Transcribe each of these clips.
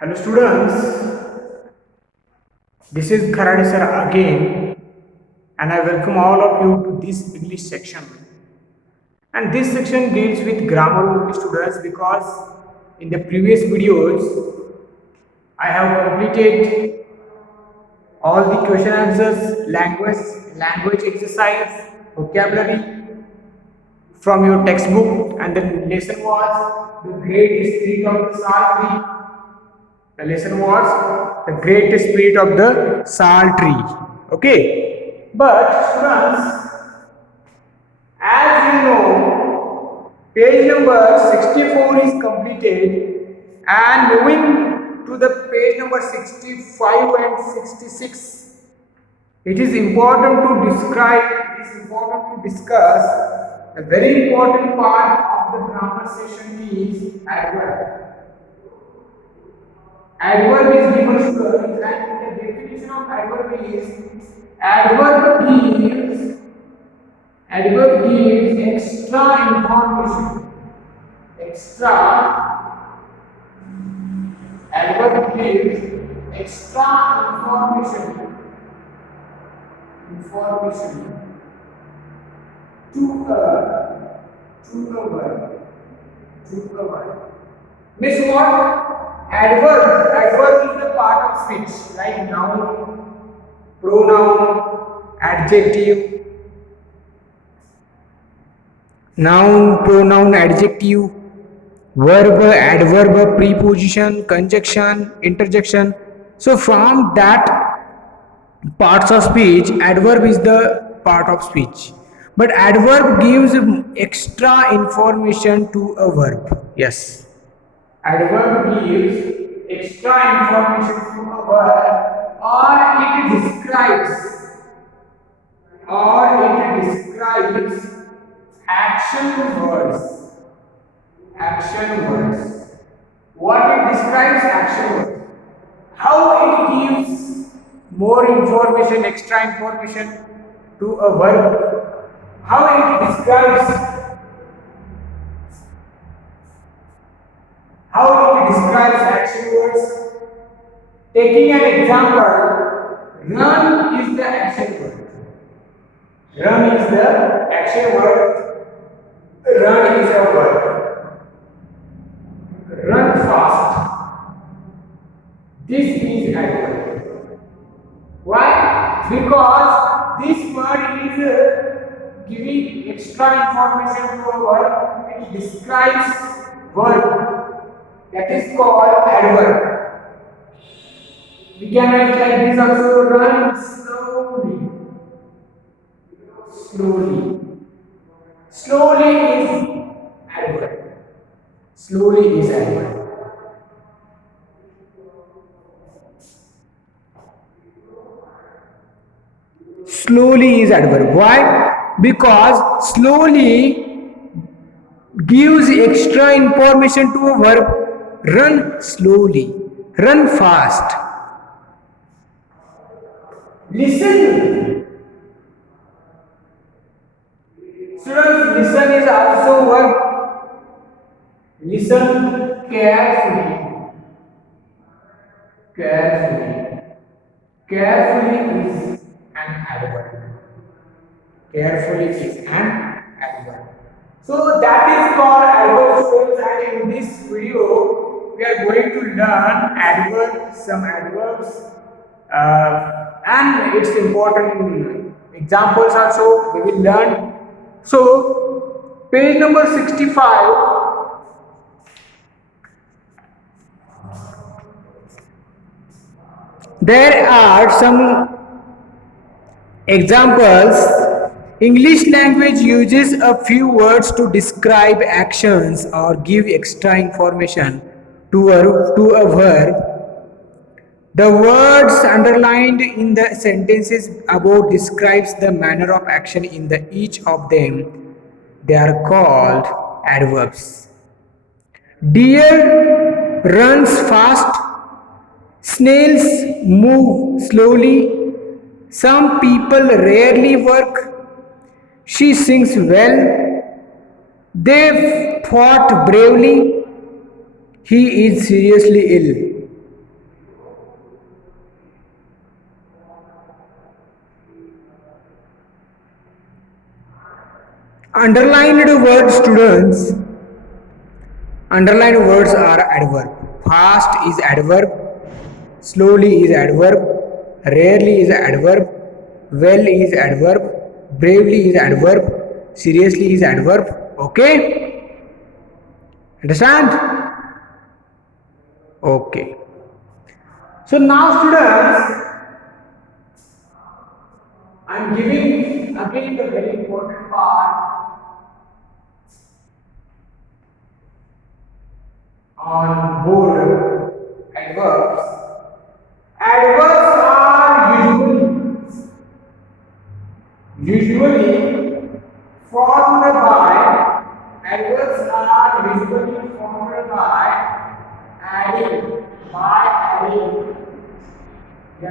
Hello students, this is Kharade sir again and I welcome all of you to this English section. And this section deals with grammar only students because in the previous videos I have completed all the question answers, language exercise, vocabulary from your textbook, and the lesson was the great spirit of the Sartree. The lesson was the great spirit of the Sartree. Okay, but students, as you know, page number 64 is completed, and moving to the page number 65 and 66, it is important to describe, it is important to discuss a very important part of the grammar session is adverb. Adverb is given students, and the definition of adverb is adverb gives extra information. Adverb gives extra information to a verb. Means what? Adverb is the part of speech, like noun, pronoun, adjective, verb, adverb, preposition, conjunction, interjection. So from that parts of speech, adverb is the part of speech. But adverb gives extra information to a verb. Yes. Adverb gives extra information to a verb, or it describes action words. What it describes action words. How it gives more information, extra information to a verb. How it describes action words. Taking an example, run is the action word. Run is a verb. Run fast. This is adverb. Why? Because this word is giving extra information to a verb. It describes verb. That is called adverb. We can write like this also: run slowly. Slowly is adverb. Slowly is adverb. Slowly is adverb. Why? Because slowly gives extra information to a verb. Run slowly, run fast. Listen. Students, listen is also verb. Listen carefully. Carefully is an adverb. So that is called adverb students, and in this video we are going to learn some adverbs, and its important examples also we will learn. So page number 65, there are some examples. English language uses a few words to describe actions or give extra information to a verb. The words underlined in the sentences above describes the manner of action in each of them. They are called adverbs. Deer runs fast. Snails move slowly. Some people rarely work. She sings well. They fought bravely. He is seriously ill. Underlined words, students. Underlined words are adverb. Fast is adverb. Slowly is adverb. Rarely is adverb. Well is adverb. Bravely is adverb. Seriously is adverb. Okay? Understand? Okay. So now, students, I am giving again the very important part on board adverbs. Adverbs are usually formed by adding ly to the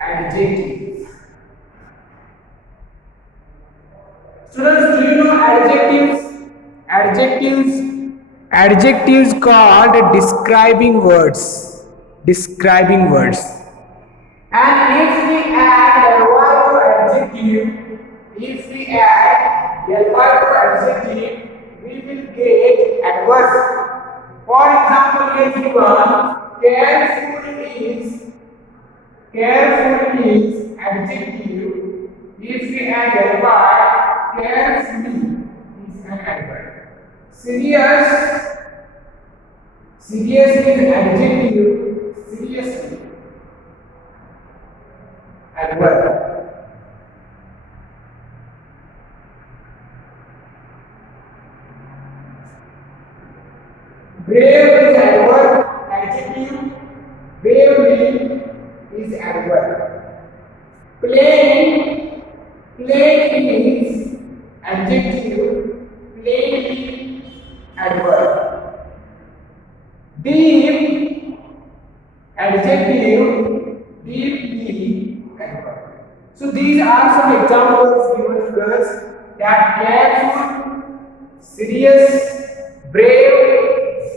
adjective. Students, do you know adjectives? Adjectives called describing words. Describing words. And if we add ly to adjective, we will get adverb. For example, here given careful is adjective. If we add ly, carefully is an adverb. Serious is adjective. Seriously adverb. Brave is adverb, adjective. Bravely is adverb. Plain is adjective. Plainly adverb. Deep adjective. Deeply adverb. So these are some examples given to us that careful, serious, brave,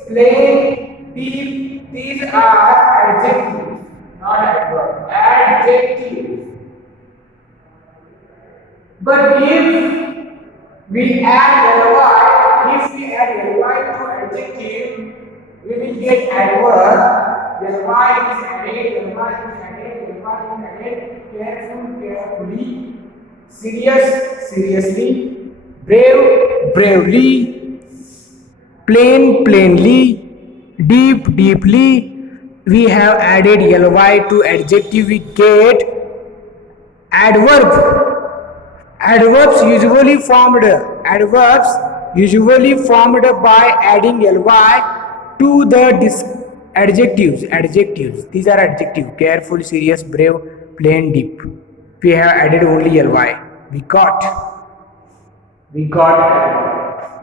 plain, deep, these are adjectives, not adverb. Adjective. But if we add ly to adjective, we will get adverb. ly is added, carefully, serious, seriously, brave, bravely, plainly, deeply. We have added ly to adjective, we get adverb. Adverbs usually formed by adding ly to the adjectives. These are adjectives: careful, serious, brave, plain, deep. We have added only ly. We got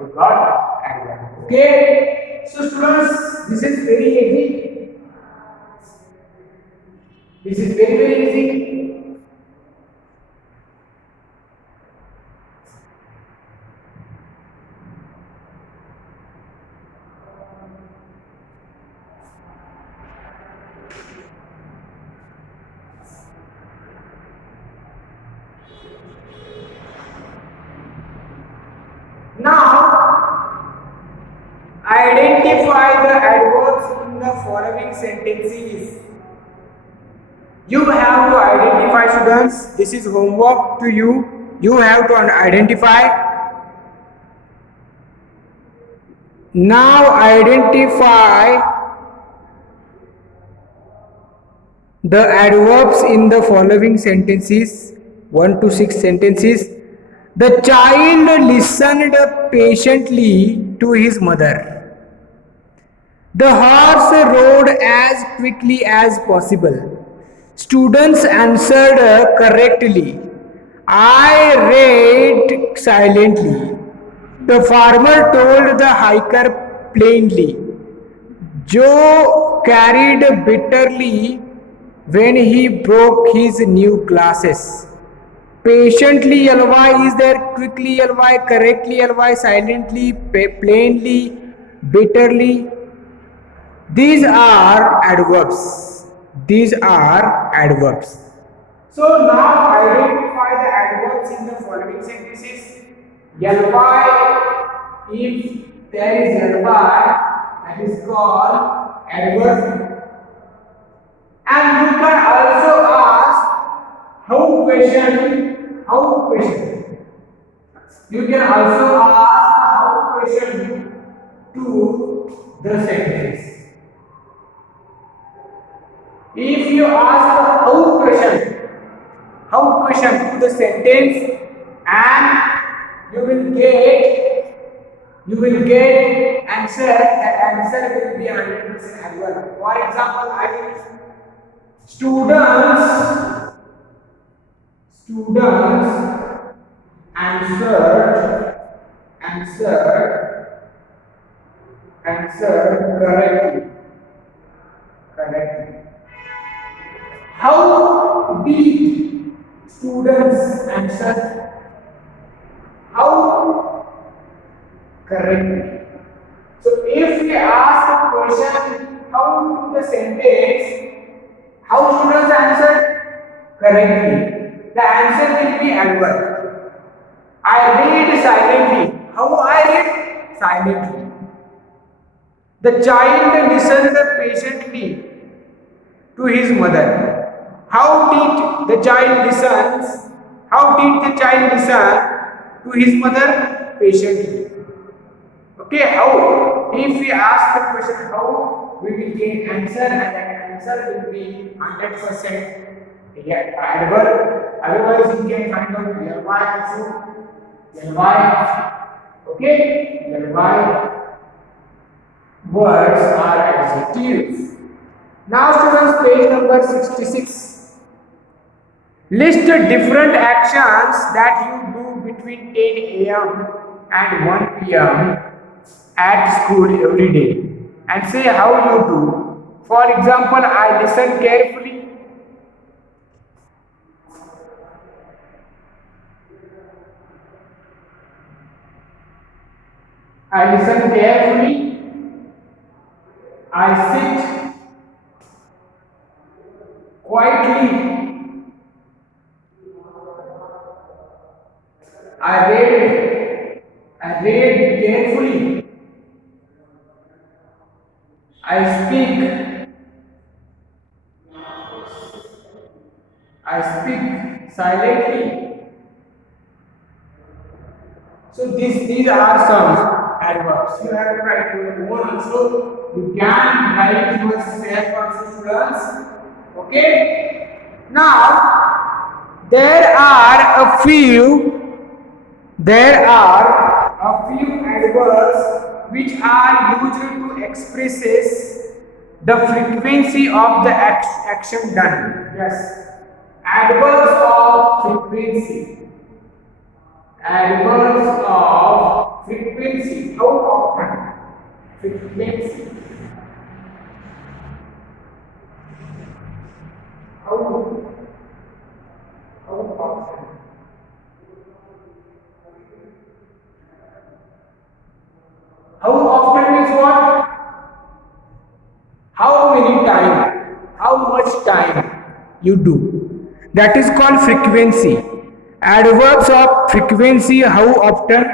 adverb. Okay. So students, this is very easy. This is very easy. Now, identify the adverbs in the following sentences. You have to identify, students. This is homework to you. You have to identify. Now, identify the adverbs in the following sentences. 1 to 6 sentences. The child listened patiently to his mother. The horse rode as quickly as possible. Students answered correctly. I read silently. The farmer told the hiker plainly. Joe carried bitterly when he broke his new glasses. Patiently ly is there, quickly ly, correctly ly, silently, plainly, bitterly. These are adverbs. These are adverbs. So now identify the adverbs in the following sentences. Ly, if there is ly, that is called adverb. And you can also ask how question. You can also ask how question to the sentence. If you ask the how question to the sentence, and you will get answer. That answer will be 100% adverb. For example, I will students answered correctly. How did students answer? How correctly. So if we ask a question, how to the sentence, how students answer? Correctly. The answer will be adverb. I read silently. How I read? Silently. The child listened patiently to his mother. How did the child listen? How did the child listen to his mother? Patiently. Okay, how? If we ask the question how, we will get answer, and that answer will be 100% adverb. Otherwise, you can find out ly also. Ly. Okay, ly. Words are adjectives. Now, students, page number 66. List different actions that you do between 10 a.m. and 1 p.m. at school every day and say how you do. For example, I listen carefully. I listen carefully. I sit quietly. I read carefully. I speak silently. So these are some adverbs. You have to write your own also. You can write yourself also, students. Okay. Now there are a few adverbs which are used to expresses the frequency of the action done. Yes. Adverbs of frequency. Adverbs of frequency. How often? Frequency. How often? How often means what? How many time? How much time you do? That is called frequency. Adverbs of frequency, how often?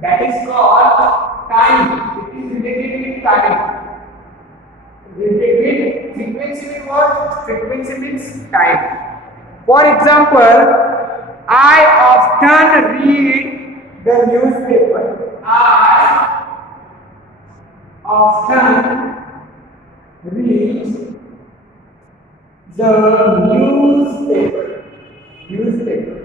That is called time. It is related with time. Related with frequency means what? Frequency means time. For example, I often read the newspaper. I often read the newspaper.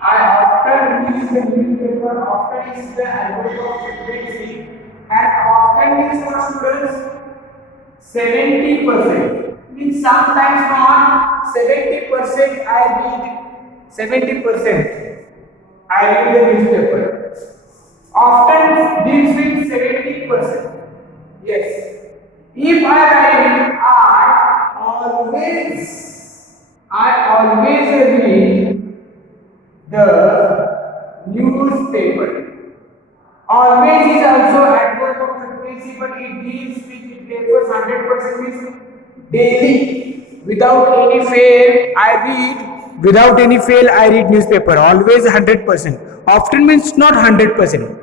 I often read the newspaper. Often is the adverb of frequency, and often means for students 70%. Means sometimes not 70%. I read 70%. I read the newspaper. Often deals with 70%. Yes. If I write I always read the newspaper. Always is also adverb of frequency, but it refers 100% means daily. without any fail I read newspaper, always 100%. Often means not 100%.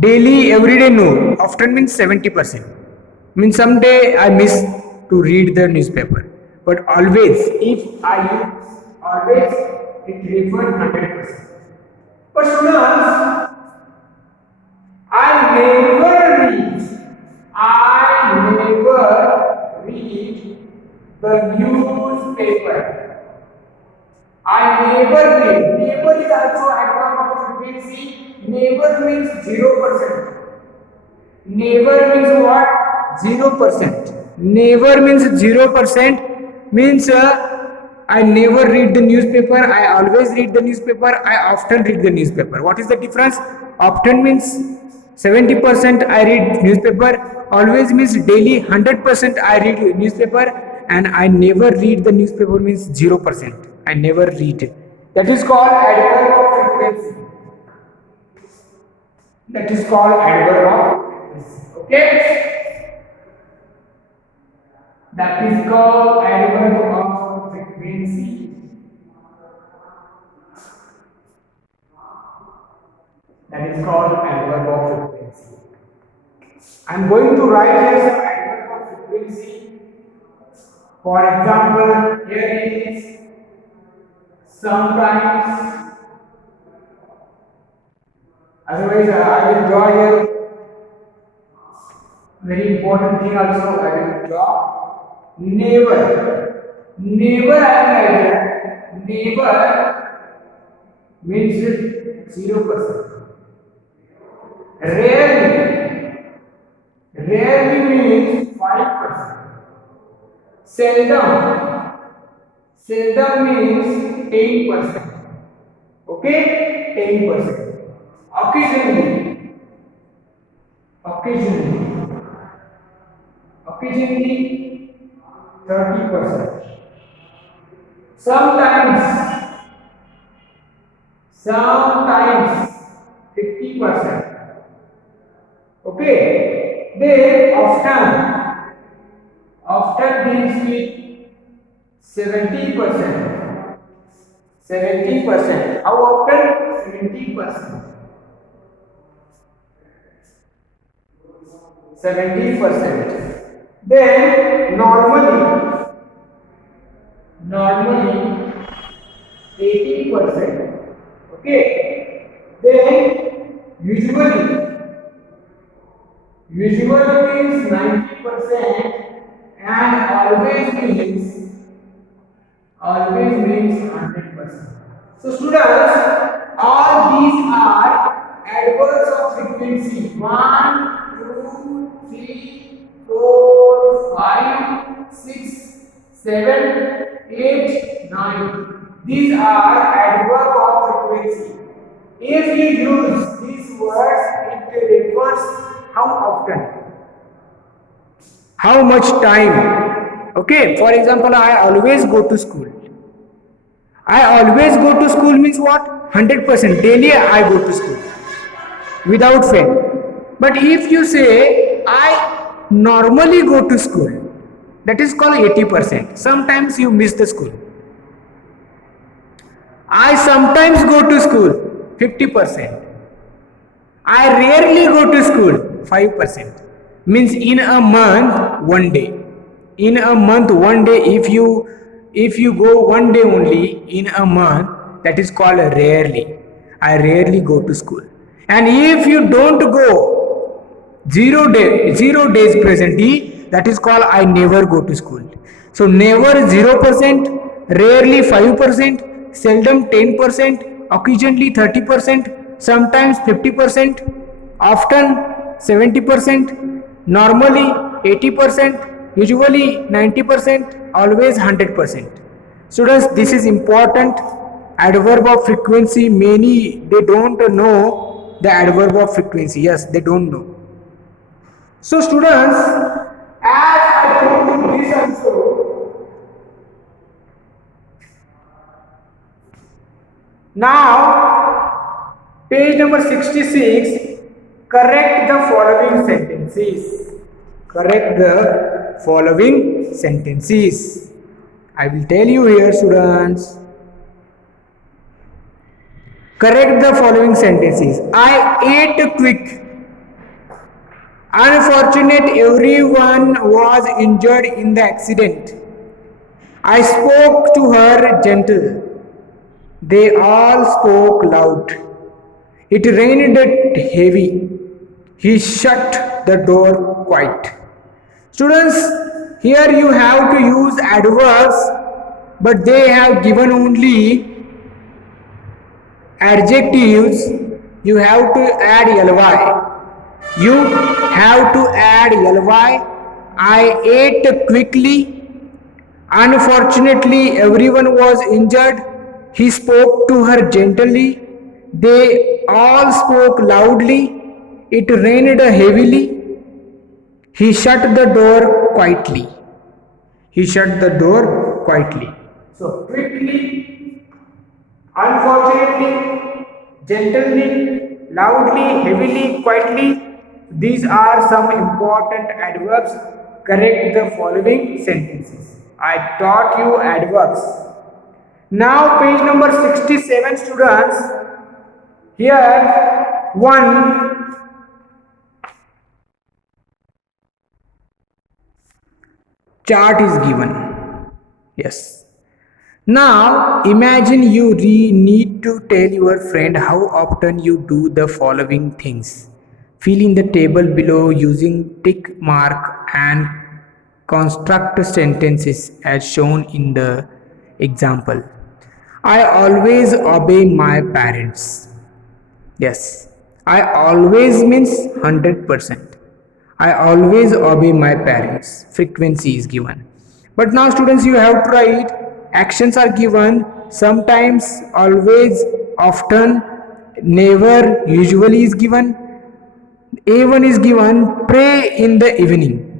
Daily, every day, no. Often means 70%. Means someday I miss to read the newspaper. But always, if I use always, it refers 100%. But students, I never read the newspaper. I never read. Never is also adverb of frequency. Never means 0%. Never means what? 0%. Never means 0%. Means I never read the newspaper. I always read the newspaper. I often read the newspaper. What is the difference? Often means 70% I read newspaper. Always means daily 100% I read newspaper. And I never read the newspaper means 0%. I never read. That is called adverb of frequency. That is called adverb of frequency. Okay? That is called adverb of frequency. That is called adverb of frequency. I am going to write here some adverb of frequency. For example, here it is sometimes. Otherwise, I will draw here very important thing also. I will draw never. Never I will write here. Never means 0%. Rarely means 5%. Seldom means 10%. Okay, 10%. Occasionally 30%. Sometimes 50%. Okay, then often deals with 70%. 70%. How often? 70%. 70%. Then normally 80%. Okay. Then usually means 90%, and always means 100%. So students, all these are adverbs of frequency. 1, 2, 3, 4, 5, 6, 7, 8, 9. These are adverbs of frequency. If you use these words, it refers how often, how much time. Okay, for example, I always go to school. I always go to school means what? 100%. Daily I go to school without fail. But if you say I normally go to school, that is called 80%. Sometimes you miss the school. I sometimes go to school, 50%. I rarely go to school, 5%. Means in a month, one day. In a month, one day, if you go one day only in a month, that is called rarely. I rarely go to school. And if you don't go 0 days presently, that is called I never go to school. So never 0%, rarely 5%, seldom 10%, occasionally 30%, sometimes 50%, often 70%, normally 80%, usually 90%, always 100%. Students, this is important. Adverb of frequency, many they don't know the adverb of frequency. Yes, they don't know. So students, as I told you this also, now page number 66, correct the following sentences. Correct the following sentences. I will tell you here, students. Correct the following sentences. I ate quick. Unfortunate, everyone was injured in the accident. I spoke to her gentle. They all spoke loud. It rained heavy. He shut the door quiet. Students, here you have to use adverbs, but they have given only adjectives. You have to add ly. You have to add ly. I ate quickly. Unfortunately, everyone was injured. He spoke to her gently. They all spoke loudly. It rained heavily. He shut the door quietly. He shut the door quietly. So, quickly, unfortunately, gently, loudly, heavily, quietly. These are some important adverbs. Correct the following sentences. I taught you adverbs. Now page number 67, students. Here one chart is given. Yes. Now imagine you need to tell your friend how often you do the following things. Fill in the table below using tick mark and construct sentences as shown in the example. I always obey my parents. Yes, I always means 100%. I always obey my parents. Frequency is given. But now, students, you have to write actions are given sometimes, always, often, never, usually is given. A1 is given pray in the evening.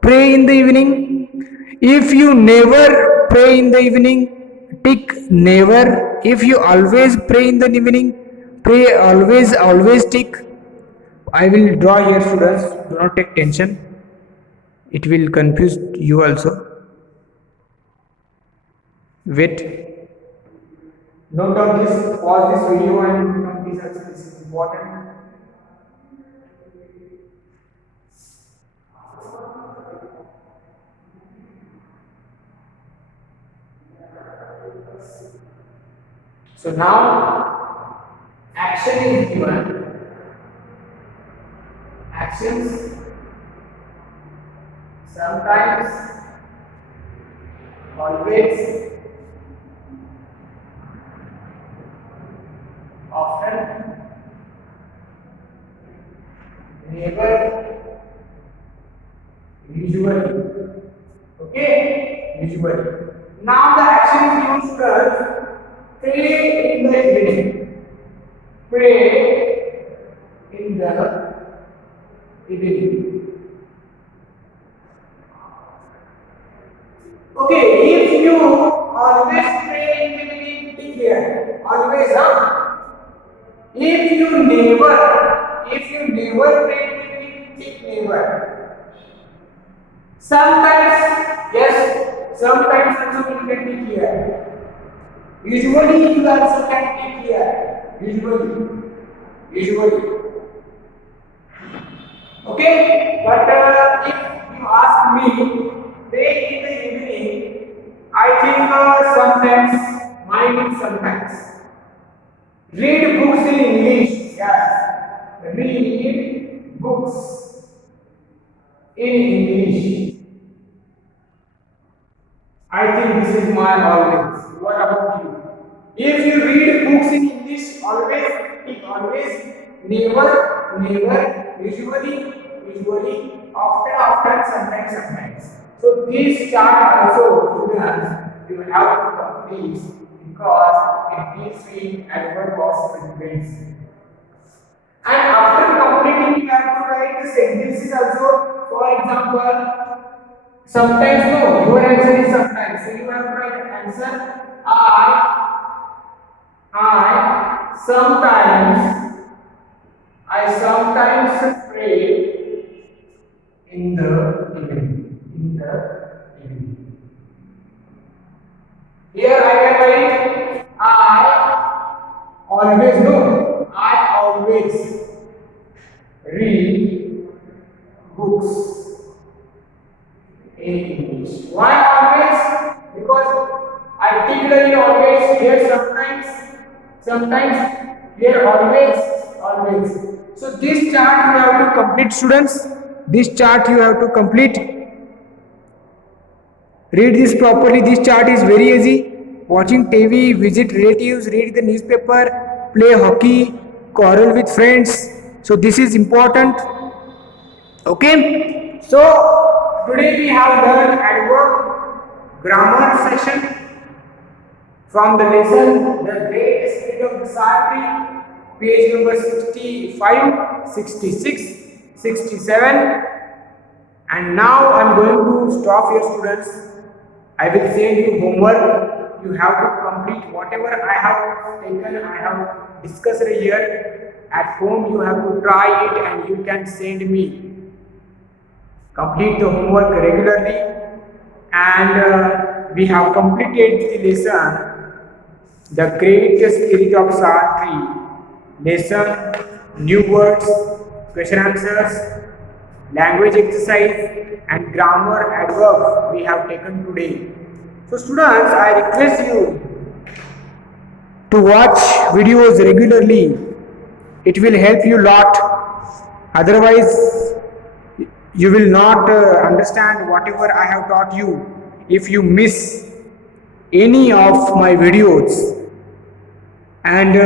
Pray in the evening. If you never pray in the evening, tick never. If you always pray in the evening, pray always tick. I will draw here, students. Do not take tension. It will confuse you also. Wait. Note down this. Pause this video and note this also. This is important. So now action is given. Actions sometimes, always, often, never, usually. Okay, usually. Now the action is given, students. Pray in the evening. Pray in the evening. Okay, if you always pray in the evening, take care. Always, huh? If you never pray in the evening, take never. Sometimes, yes, sometimes also you can take care. Usually you also can take care. Usually. Okay, but if you ask me, pray in the evening, I think sometimes, mine is sometimes. Read books in English, yes. Read books in English. I think this is my always. What about you? If you read books in English, always, never, usually, often, sometimes. So this chart also, students, you have to complete because it gives me adverb of frequency. And after completing, you have to write the sentences also. For example, sometimes no, your answer is sometimes. So you have to write answer. I sometimes pray in the evening. in the evening. Here I can write I always know. I always read books in English. Why always? Because I particularly always here sometimes here always. So this chart you have to complete, students. This chart you have to complete. Read this properly. This chart is very easy. Watching TV, visit relatives, read the newspaper, play hockey, quarrel with friends. So this is important. Okay. So today we have learned adverb grammar section from the lesson The Great Spirit of the Sartre, page number 65, 66, 67. And now I am going to stop here, students. I will send you homework. You have to complete whatever I have taken, I have discussed here. At home you have to try it and you can send me. Complete the homework regularly. And we have completed the lesson The Great Spirit of Sartre. Lesson, new words, question answers, language exercise and grammar adverbs we have taken today. So students, I request you to watch videos regularly. It will help you lot. Otherwise, you will not understand whatever I have taught you if you miss any of my videos. And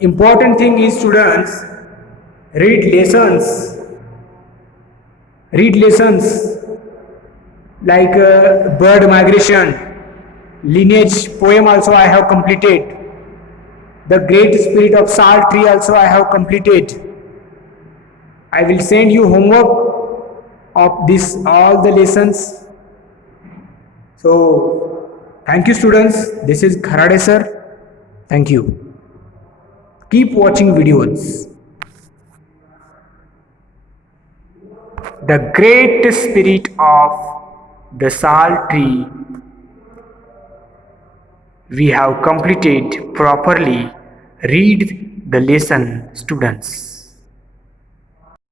important thing is, students, read lessons like bird migration, lineage poem also I have completed. The Great Spirit of Sartre also I have completed. I will send you homework of this all the lessons. So thank you, students. This is Kharade sir. Thank you. Keep watching videos. The Great Spirit of the Sartre we have completed properly. Read the lesson, students.